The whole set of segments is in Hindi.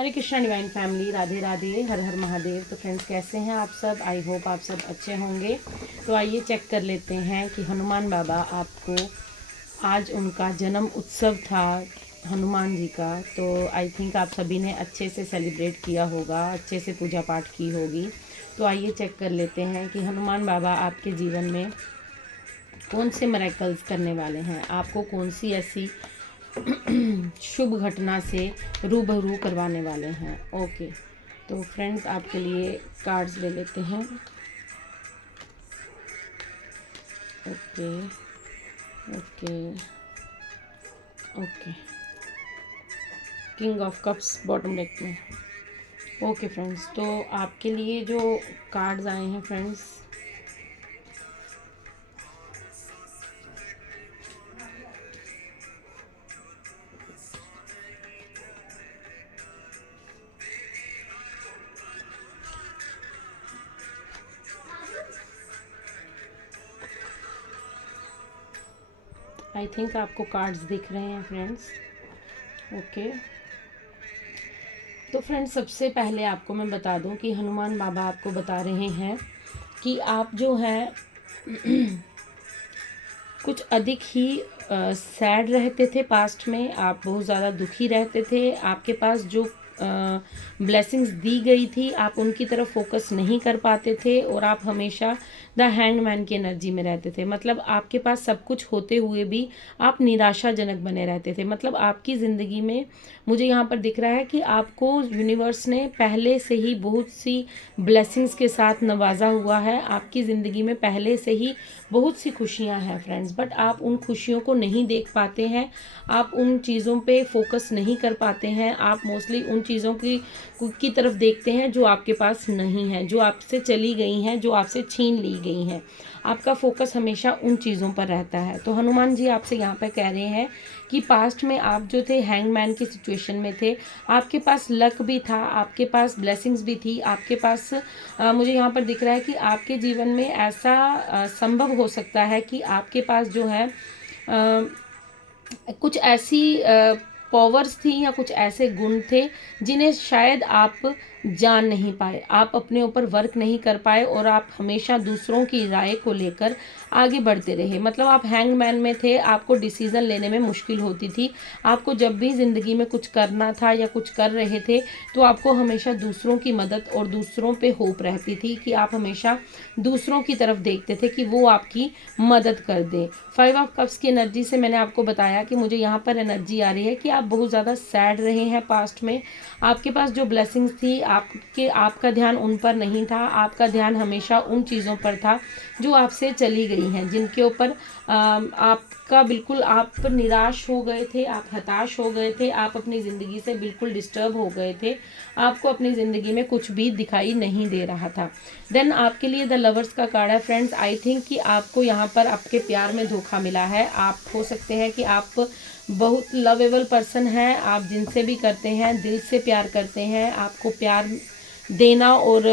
हरे कृष्णा डिवाइन फैमिली, राधे राधे, हर हर महादेव। तो फ्रेंड्स, कैसे हैं आप सब? आई होप आप सब अच्छे होंगे। तो आइए चेक कर लेते हैं कि हनुमान बाबा आपको, आज उनका जन्म उत्सव था हनुमान जी का, तो आई थिंक आप सभी ने अच्छे से सेलिब्रेट किया होगा, अच्छे से पूजा पाठ की होगी। तो आइए चेक कर लेते हैं कि हनुमान बाबा आपके जीवन में कौन से मिरेकल्स करने वाले हैं, आपको कौन सी ऐसी शुभ घटना से रूबरू करवाने वाले हैं। ओके, तो फ्रेंड्स आपके लिए कार्ड्स ले लेते हैं। Okay okay okay, king of cups bottom deck में। ओके फ्रेंड्स, तो आपके लिए जो कार्ड्स आए हैं फ्रेंड्स, आई थिंक आपको कार्ड्स दिख रहे हैं फ्रेंड्स। ओके, तो फ्रेंड्स सबसे पहले आपको मैं बता दूं कि हनुमान बाबा आपको बता रहे हैं कि आप जो है कुछ अधिक ही सैड रहते थे पास्ट में, आप बहुत ज़्यादा दुखी रहते थे। आपके पास जो ब्लेसिंग्स दी गई थी, आप उनकी तरफ फोकस नहीं कर पाते थे और आप हमेशा द हैंगमैन की एनर्जी में रहते थे। मतलब आपके पास सब कुछ होते हुए भी आप निराशाजनक बने रहते थे। मतलब आपकी ज़िंदगी में मुझे यहाँ पर दिख रहा है कि आपको यूनिवर्स ने पहले से ही बहुत सी ब्लेसिंग्स के साथ नवाजा हुआ है। आपकी ज़िंदगी में पहले से ही बहुत सी खुशियाँ हैं फ्रेंड्स, बट आप उन खुशियों को नहीं देख पाते हैं, आप उन चीज़ों पे फोकस नहीं कर पाते हैं। आप मोस्टली उन चीज़ों की तरफ देखते हैं जो आपके पास नहीं है, जो आपसे चली गई हैं, जो आपसे छीन ली गई हैं। आपका फोकस हमेशा उन चीज़ों पर रहता है। तो हनुमान जी आपसे यहाँ पर कह रहे हैं कि पास्ट में आप जो थे हैंगमैन की सिचुएशन में थे, आपके पास लक भी था, आपके पास ब्लेसिंग्स भी थी, आपके पास मुझे यहाँ पर दिख रहा है कि आपके जीवन में ऐसा संभव हो सकता है कि आपके पास जो है कुछ ऐसी पावर्स थी या कुछ ऐसे गुण थे जिन्हें शायद आप जान नहीं पाए, आप अपने ऊपर वर्क नहीं कर पाए और आप हमेशा दूसरों की राय को लेकर आगे बढ़ते रहे। मतलब आप हैंगमैन में थे, आपको डिसीज़न लेने में मुश्किल होती थी। आपको जब भी ज़िंदगी में कुछ करना था या कुछ कर रहे थे तो आपको हमेशा दूसरों की मदद और दूसरों पे होप रहती थी कि आप हमेशा दूसरों की तरफ देखते थे कि वो आपकी मदद कर दें। 5 ऑफ कप्स की एनर्जी से मैंने आपको बताया कि मुझे यहाँ पर एनर्जी आ रही है कि आप बहुत ज़्यादा सैड रहे हैं पास्ट में। आपके पास जो ब्लेसिंग्स थी, आपका ध्यान उन पर नहीं था, आपका ध्यान हमेशा उन चीज़ों पर था जो आपसे चली गई हैं, जिनके ऊपर आपका बिल्कुल आप निराश हो गए थे, आप हताश हो गए थे, आप अपनी ज़िंदगी से बिल्कुल डिस्टर्ब हो गए थे, आपको अपनी ज़िंदगी में कुछ भी दिखाई नहीं दे रहा था। देन आपके लिए द लवर्स का कार्ड है फ्रेंड्स। आई थिंक कि आपको यहाँ पर आपके प्यार में धोखा मिला है। आप हो सकते हैं कि आप बहुत लवेबल पर्सन हैं, आप जिनसे भी करते हैं दिल से प्यार करते हैं। आपको प्यार देना और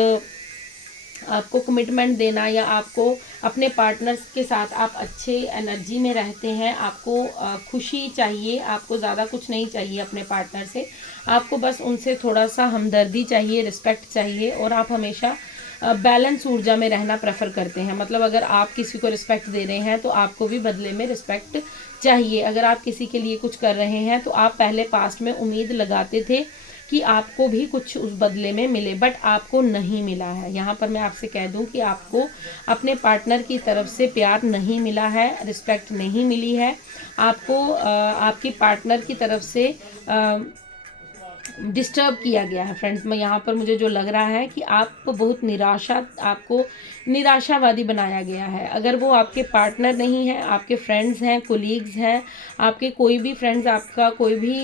आपको कमिटमेंट देना या आपको अपने पार्टनर्स के साथ आप अच्छे एनर्जी में रहते हैं, आपको खुशी चाहिए, आपको ज़्यादा कुछ नहीं चाहिए अपने पार्टनर से, आपको बस उनसे थोड़ा सा हमदर्दी चाहिए, रिस्पेक्ट चाहिए और आप हमेशा बैलेंस ऊर्जा में रहना प्रेफर करते हैं। मतलब अगर आप किसी को रिस्पेक्ट दे रहे हैं तो आपको भी बदले में रिस्पेक्ट चाहिए। अगर आप किसी के लिए कुछ कर रहे हैं तो आप पहले पास्ट में उम्मीद लगाते थे कि आपको भी कुछ उस बदले में मिले, बट आपको नहीं मिला है। यहाँ पर मैं आपसे कह दूं कि आपको अपने पार्टनर की तरफ से प्यार नहीं मिला है, रिस्पेक्ट नहीं मिली है। आपको आपकी पार्टनर की तरफ से डिस्टर्ब किया गया है फ्रेंड्स। मैं यहाँ पर मुझे जो लग रहा है कि आप बहुत आपको निराशावादी बनाया गया है। अगर वो आपके पार्टनर नहीं है, आपके फ्रेंड्स हैं, कोलीग्स हैं, आपके कोई भी फ्रेंड्स, आपका कोई भी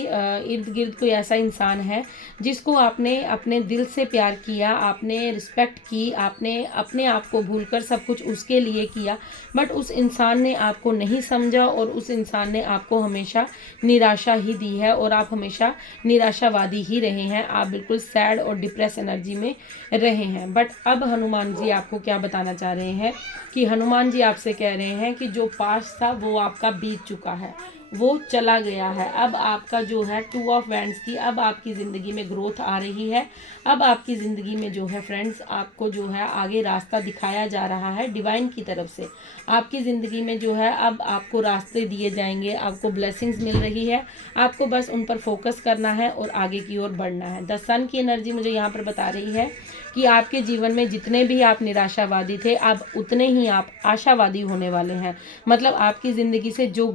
इर्द गिर्द कोई ऐसा इंसान है जिसको आपने अपने दिल से प्यार किया, आपने रिस्पेक्ट की, आपने अपने आप को भूलकर सब कुछ उसके लिए किया, बट उस इंसान ने आपको नहीं समझा और उस इंसान ने आपको हमेशा निराशा ही दी है और आप हमेशा निराशावादी ही रहे हैं। आप बिल्कुल सैड और डिप्रेस एनर्जी में रहे हैं। बट अब हनुमान जी आपको क्या बताना चाह रहे हैं कि हनुमान जी आपसे कह रहे हैं कि जो पास्ट था वो आपका बीत चुका है वो चला गया है। अब आपका जो है 2 ऑफ वैंड्स की, अब आपकी ज़िंदगी में ग्रोथ आ रही है। अब आपकी ज़िंदगी में जो है फ्रेंड्स, आपको जो है आगे रास्ता दिखाया जा रहा है डिवाइन की तरफ से। आपकी ज़िंदगी में जो है अब आपको रास्ते दिए जाएंगे, आपको ब्लेसिंग्स मिल रही है। आपको बस उन पर फोकस करना है और आगे की ओर बढ़ना है। द सन की एनर्जी मुझे यहाँ पर बता रही है कि आपके जीवन में जितने भी आप निराशावादी थे, अब उतने ही आप आशावादी होने वाले हैं। मतलब आपकी ज़िंदगी से जो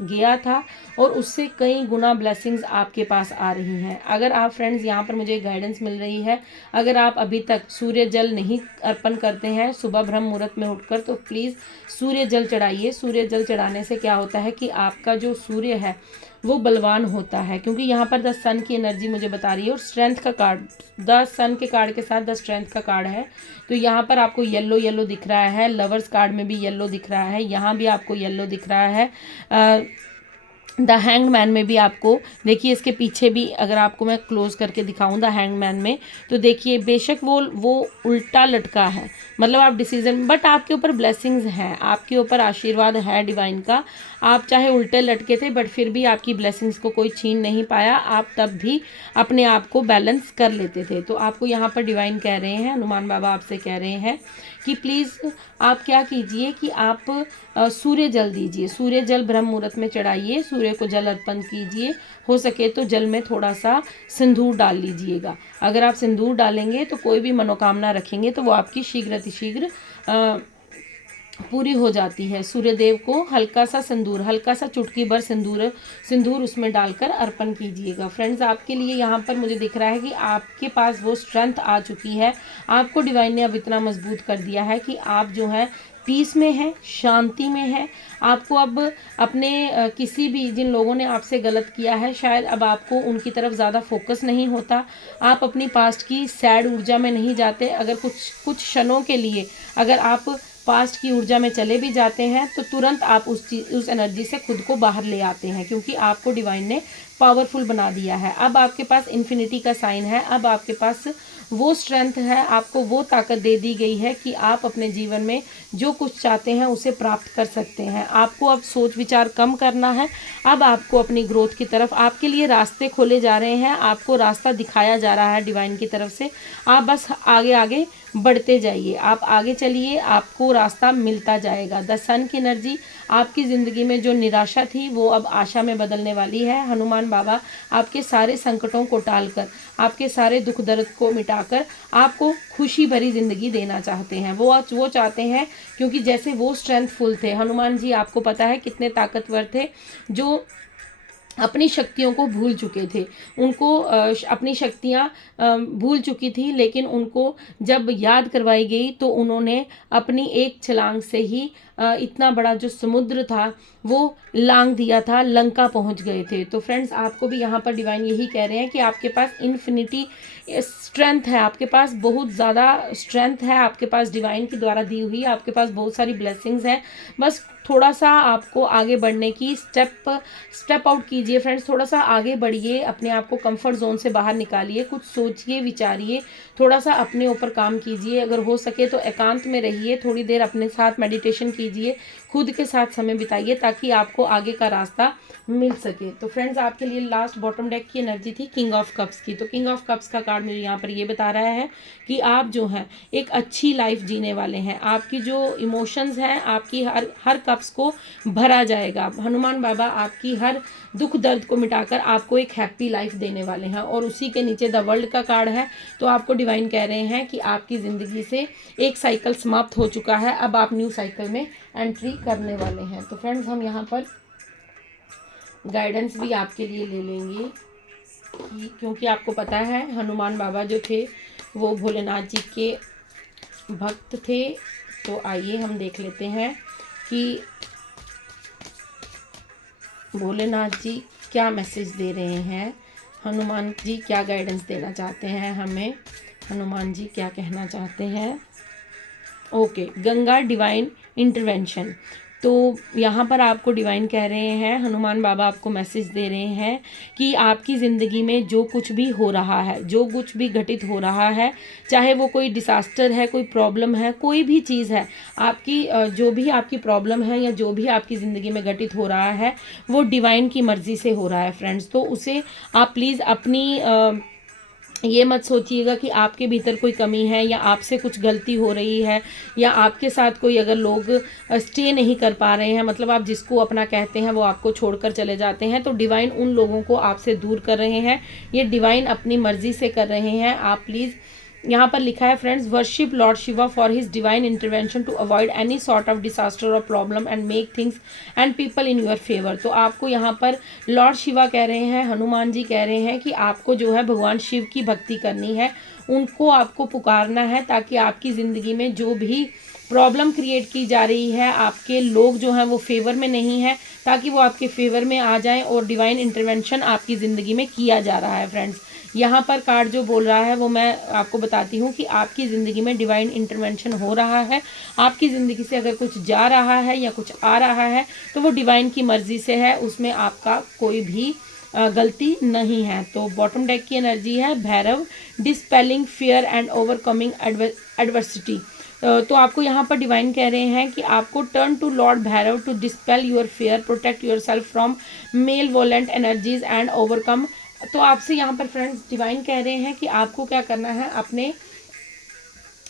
गया था और उससे कई गुना ब्लेसिंग्स आपके पास आ रही हैं। अगर आप फ्रेंड्स यहाँ पर मुझे गाइडेंस मिल रही है, अगर आप अभी तक सूर्य जल नहीं अर्पण करते हैं सुबह ब्रह्म मुहूर्त में उठकर, तो प्लीज़ सूर्य जल चढ़ाइए। सूर्य जल चढ़ाने से क्या होता है कि आपका जो सूर्य है वो बलवान होता है, क्योंकि यहाँ पर द सन की एनर्जी मुझे बता रही है और स्ट्रेंथ का कार्ड, द सन के कार्ड के साथ द स्ट्रेंथ का कार्ड है। तो यहाँ पर आपको येलो येलो दिख रहा है, लवर्स कार्ड में भी येलो दिख रहा है, यहाँ भी आपको येलो दिख रहा है। द हैंग्ड मैन में भी आपको देखिए, इसके पीछे भी अगर आपको मैं क्लोज करके दिखाऊं द हैंग्ड मैन में, तो देखिए बेशक वो उल्टा लटका है, मतलब आप डिसीजन, बट आपके ऊपर ब्लेसिंग्स हैं, आपके ऊपर आशीर्वाद है डिवाइन का। आप चाहे उल्टे लटके थे बट फिर भी आपकी ब्लेसिंग्स को कोई छीन नहीं पाया, आप तब भी अपने आप को बैलेंस कर लेते थे। तो आपको यहाँ पर डिवाइन कह रहे हैं, हनुमान बाबा आपसे कह रहे हैं कि प्लीज़ आप क्या कीजिए कि आप सूर्य जल दीजिए, सूर्य जल ब्रह्म मुहूर्त में चढ़ाइए, सूर्य को जल अर्पण कीजिए। हो सके तो जल में थोड़ा सा सिंदूर डाल लीजिएगा। अगर आप सिंदूर डालेंगे तो कोई भी मनोकामना रखेंगे तो वो आपकी शीघ्र अतिशीघ्र पूरी हो जाती है। सूर्यदेव को हल्का सा सिंदूर, हल्का सा चुटकी भर सिंदूर उसमें डालकर अर्पण कीजिएगा। फ्रेंड्स आपके लिए यहाँ पर मुझे दिख रहा है कि आपके पास वो स्ट्रेंथ आ चुकी है, आपको डिवाइन ने अब इतना मजबूत कर दिया है कि आप जो है पीस में है, शांति में है। आपको अब अपने किसी भी जिन लोगों ने आपसे गलत किया है, शायद अब आपको उनकी तरफ ज़्यादा फोकस नहीं होता। आप अपनी पास्ट की सैड ऊर्जा में नहीं जाते। अगर कुछ क्षणों के लिए अगर आप पास्ट की ऊर्जा में चले भी जाते हैं तो तुरंत आप उस एनर्जी से खुद को बाहर ले आते हैं, क्योंकि आपको डिवाइन ने पावरफुल बना दिया है। अब आपके पास इन्फिनिटी का साइन है, अब आपके पास वो स्ट्रेंथ है, आपको वो ताकत दे दी गई है कि आप अपने जीवन में जो कुछ चाहते हैं उसे प्राप्त कर सकते हैं। आपको अब सोच विचार कम करना है, अब आपको अपनी ग्रोथ की तरफ, आपके लिए रास्ते खोले जा रहे हैं, आपको रास्ता दिखाया जा रहा है डिवाइन की तरफ से। आप बस आगे आगे बढ़ते जाइए, आप आगे चलिए, आपको रास्ता मिलता जाएगा। द सन की एनर्जी आपकी ज़िंदगी में जो निराशा थी वो अब आशा में बदलने वाली है। हनुमान बाबा आपके सारे संकटों को टालकर, आपके सारे दुख दर्द को मिटाकर आपको खुशी भरी ज़िंदगी देना चाहते हैं। वो चाहते हैं, क्योंकि जैसे वो स्ट्रेंथफुल थे, हनुमान जी आपको पता है कितने ताकतवर थे, जो अपनी शक्तियों को भूल चुके थे। उनको अपनी शक्तियाँ भूल चुकी थी, लेकिन उनको जब याद करवाई गई तो उन्होंने अपनी एक छलांग से ही इतना बड़ा जो समुद्र था वो लांग दिया था, लंका पहुंच गए थे। तो फ्रेंड्स आपको भी यहाँ पर डिवाइन यही कह रहे हैं कि आपके पास इन्फिनिटी स्ट्रेंथ है, आपके पास बहुत ज़्यादा स्ट्रेंथ है, आपके पास डिवाइन के द्वारा दी हुई, आपके पास बहुत सारी ब्लेसिंग्स हैं। बस थोड़ा सा आपको आगे बढ़ने की स्टेप आउट कीजिए फ्रेंड्स, थोड़ा सा आगे बढ़िए, अपने आप को कंफर्ट जोन से बाहर निकालिए, कुछ सोचिए विचारिए, थोड़ा सा अपने ऊपर काम कीजिए। अगर हो सके तो एकांत में रहिए, थोड़ी देर अपने साथ मेडिटेशन कीजिए, खुद के साथ समय बिताइए, ताकि आपको आगे का रास्ता मिल सके। तो फ्रेंड्स आपके लिए लास्ट बॉटम डेक की एनर्जी थी किंग ऑफ कप्स की। तो किंग ऑफ कप्स का कार्ड मुझे यहाँ पर ये बता रहा है कि आप जो हैं एक अच्छी लाइफ जीने वाले हैं। आपकी जो इमोशंस हैं, आपकी हर कप्स को भरा जाएगा। हनुमान बाबा आपकी हर दुख दर्द को मिटाकर आपको एक हैप्पी लाइफ देने वाले हैं। और उसी के नीचे द वर्ल्ड का कार्ड है। तो आपको डिवाइन कह रहे हैं कि आपकी ज़िंदगी से एक साइकिल समाप्त हो चुका है, अब आप न्यू साइकिल में एंट्री करने वाले हैं। तो फ्रेंड्स हम यहाँ पर गाइडेंस भी आपके लिए ले लेंगे, क्योंकि आपको पता है हनुमान बाबा जो थे वो भोलेनाथ जी के भक्त थे। तो आइए हम देख लेते हैं कि भोलेनाथ जी क्या मैसेज दे रहे हैं, हनुमान जी क्या गाइडेंस देना चाहते हैं हमें, हनुमान जी क्या कहना चाहते हैं। Okay, Ganga divine intervention. तो यहाँ पर आपको डिवाइन कह रहे हैं, हनुमान बाबा आपको मैसेज दे रहे हैं कि आपकी ज़िंदगी में जो कुछ भी हो रहा है, जो कुछ भी घटित हो रहा है, चाहे वो कोई डिसास्टर है, कोई प्रॉब्लम है, कोई भी चीज़ है, आपकी जो भी आपकी प्रॉब्लम है या जो भी आपकी ज़िंदगी में घटित हो रहा है वो डिवाइन की मर्ज़ी से हो रहा है फ्रेंड्स। तो उसे आप प्लीज़ अपनी ये मत सोचिएगा कि आपके भीतर कोई कमी है या आपसे कुछ गलती हो रही है या आपके साथ कोई अगर लोग स्टे नहीं कर पा रहे हैं, मतलब आप जिसको अपना कहते हैं वो आपको छोड़कर चले जाते हैं, तो डिवाइन उन लोगों को आपसे दूर कर रहे हैं। ये डिवाइन अपनी मर्जी से कर रहे हैं। आप प्लीज़, यहाँ पर लिखा है friends, worship lord Shiva for his divine intervention to avoid any sort of disaster और problem and make things and people in your favour. तो आपको यहाँ पर लॉर्ड शिवा कह रहे हैं, हनुमान जी कह रहे हैं कि आपको जो है भगवान शिव की भक्ति करनी है, उनको आपको पुकारना है ताकि आपकी ज़िंदगी में जो भी प्रॉब्लम क्रिएट की जा रही है, आपके लोग जो हैं वो फेवर में नहीं है, ताकि वो आपके फेवर में आ जाएं और डिवाइन इंटरवेंशन आपकी ज़िंदगी में किया जा रहा है फ्रेंड्स। यहाँ पर कार्ड जो बोल रहा है वो मैं आपको बताती हूँ कि आपकी ज़िंदगी में डिवाइन इंटरवेंशन हो रहा है। आपकी ज़िंदगी से अगर कुछ जा रहा है या कुछ आ रहा है तो वो डिवाइन की मर्ज़ी से है, उसमें आपका कोई भी गलती नहीं है। तो बॉटम डेक की एनर्जी है Bhairav, dispelling fear and overcoming adversity. तो आपको यहाँ पर डिवाइन कह रहे हैं कि आपको turn to Lord Bhairav to dispel your fear, protect yourself from malevolent energies and overcome. तो आपसे यहाँ पर फ्रेंड्स डिवाइन कह रहे हैं कि आपको क्या करना है, अपने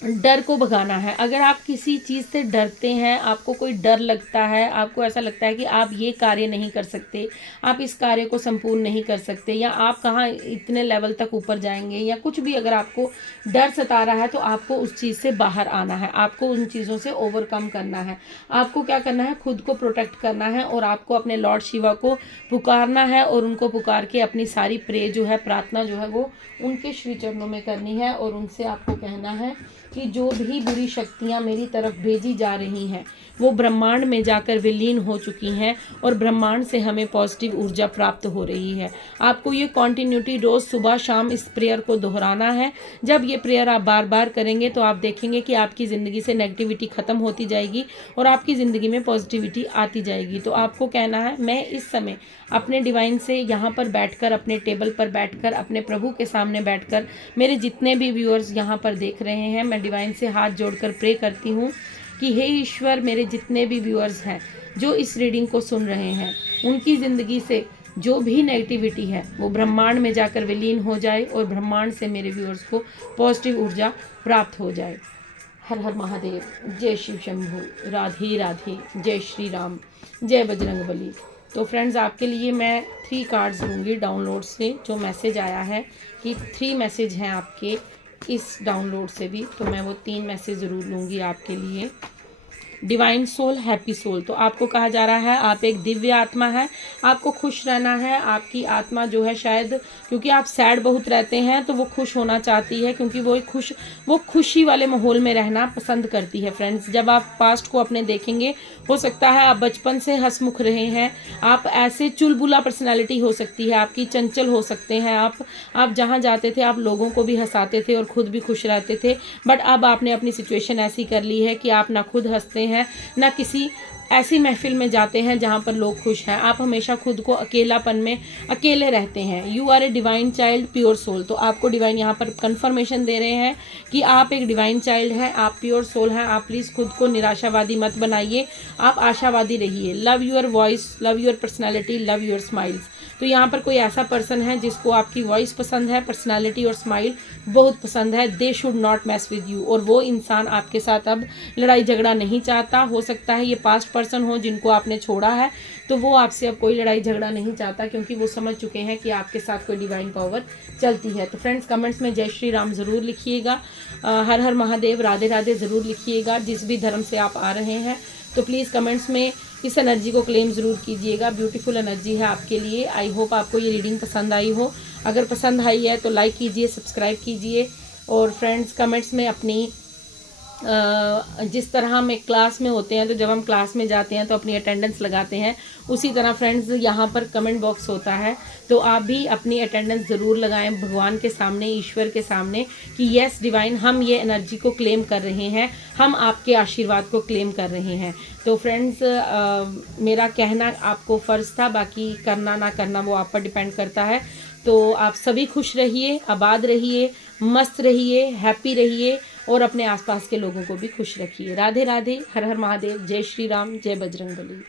डर को भगाना है। अगर आप किसी चीज़ से डरते हैं, आपको कोई डर लगता है, आपको ऐसा लगता है कि आप ये कार्य नहीं कर सकते, आप इस कार्य को संपूर्ण नहीं कर सकते, या आप कहाँ इतने लेवल तक ऊपर जाएंगे, या कुछ भी अगर आपको डर सता रहा है तो आपको उस चीज़ से बाहर आना है, आपको उन चीज़ों से ओवरकम करना है। आपको क्या करना है, खुद को प्रोटेक्ट करना है और आपको अपने लॉर्ड शिवा को पुकारना है और उनको पुकार के अपनी सारी प्रे जो है, प्रार्थना जो है वो उनके श्री चरणों में करनी है और उनसे आपको कहना है कि जो भी बुरी शक्तियाँ मेरी तरफ भेजी जा रही हैं वो ब्रह्मांड में जाकर विलीन हो चुकी हैं और ब्रह्मांड से हमें पॉजिटिव ऊर्जा प्राप्त हो रही है। आपको ये कॉन्टिन्यूटी रोज़ सुबह शाम इस प्रेयर को दोहराना है। जब ये प्रेयर आप बार बार करेंगे तो आप देखेंगे कि आपकी ज़िंदगी से नेगेटिविटी ख़त्म होती जाएगी और आपकी ज़िंदगी में पॉजिटिविटी आती जाएगी। तो आपको कहना है, मैं इस समय अपने डिवाइन से यहाँ पर बैठकर, अपने टेबल पर बैठकर, अपने प्रभु के सामने बैठकर, मेरे जितने भी व्यूअर्स यहाँ पर देख रहे हैं, मैं डिवाइन से हाथ जोड़कर प्रे करती हूँ कि हे ईश्वर, मेरे जितने भी व्यूअर्स हैं जो इस रीडिंग को सुन रहे हैं, उनकी ज़िंदगी से जो भी नेगेटिविटी है वो ब्रह्मांड में जाकर विलीन हो जाए और ब्रह्मांड से मेरे व्यूअर्स को पॉजिटिव ऊर्जा प्राप्त हो जाए। हर हर महादेव, जय शिव शंभू, राधे राधे, जय श्री राम, जय बजरंगबली। तो फ्रेंड्स, आपके लिए मैं 3 कार्ड्स लूँगी डाउनलोड से। जो मैसेज आया है कि 3 मैसेज हैं आपके इस डाउनलोड से भी, तो मैं वो 3 मैसेज ज़रूर लूँगी आपके लिए। Divine soul, happy soul. तो आपको कहा जा रहा है आप एक दिव्य आत्मा है, आपको खुश रहना है। आपकी आत्मा जो है, शायद क्योंकि आप सैड बहुत रहते हैं तो वो खुश होना चाहती है, क्योंकि वो खुशी वाले माहौल में रहना पसंद करती है। फ्रेंड्स, जब आप पास्ट को अपने देखेंगे, हो सकता है आप बचपन से हंसमुख रहे हैं, आप ऐसे चुलबुला पर्सनैलिटी हो सकती है आपकी, चंचल हो सकते हैं आप जहाँ जाते थे आप लोगों को भी हंसाते थे और खुद भी खुश रहते थे, बट अब आपने अपनी सिचुएशन ऐसी कर ली है कि आप ना खुद हंसते हैं ना किसी ऐसी महफिल में जाते हैं जहाँ पर लोग खुश हैं। आप हमेशा खुद को अकेलापन में अकेले रहते हैं। You are a divine child, pure soul. तो आपको डिवाइन यहाँ पर कंफर्मेशन दे रहे हैं कि आप एक डिवाइन चाइल्ड हैं, आप प्योर सोल हैं। आप प्लीज़ खुद को निराशावादी मत बनाइए, आप आशावादी रहिए। Love your voice, love your personality, love your smiles. तो यहाँ पर कोई ऐसा पर्सन है जिसको आपकी वॉइस पसंद है, पर्सनैलिटी और स्माइल बहुत पसंद है। They should not mess with you. और वो इंसान आपके साथ अब लड़ाई झगड़ा नहीं चाहता। हो सकता है ये पास्ट पर्सन हो जिनको आपने छोड़ा है, तो वो आपसे अब कोई लड़ाई झगड़ा नहीं चाहता, क्योंकि वो समझ चुके हैं कि आपके साथ कोई डिवाइन पावर चलती है। तो फ्रेंड्स, कमेंट्स में जय श्री राम ज़रूर लिखिएगा, हर हर महादेव, राधे राधे ज़रूर लिखिएगा। जिस भी धर्म से आप आ रहे हैं तो प्लीज़ कमेंट्स में इस एनर्जी को क्लेम ज़रूर कीजिएगा। ब्यूटीफुल एनर्जी है आपके लिए। आई होप आपको ये रीडिंग पसंद आई हो। अगर पसंद आई है तो लाइक कीजिए, सब्सक्राइब कीजिए और फ्रेंड्स कमेंट्स में अपनी जिस तरह हम एक क्लास में होते हैं तो जब हम क्लास में जाते हैं तो अपनी अटेंडेंस लगाते हैं, उसी तरह फ्रेंड्स यहाँ पर कमेंट बॉक्स होता है, तो आप भी अपनी अटेंडेंस ज़रूर लगाएं भगवान के सामने, ईश्वर के सामने कि यस डिवाइन, हम ये एनर्जी को क्लेम कर रहे हैं, हम आपके आशीर्वाद को क्लेम कर रहे हैं। तो फ्रेंड्स मेरा कहना आपको फ़र्ज़ था, बाकी करना ना करना वो आप पर डिपेंड करता है। तो आप सभी खुश रहिए, आबाद रहिए, मस्त रहिए, हैप्पी रहिए और अपने आसपास के लोगों को भी खुश रखिए। राधे राधे, हर हर महादेव, जय श्री राम, जय बजरंगबली।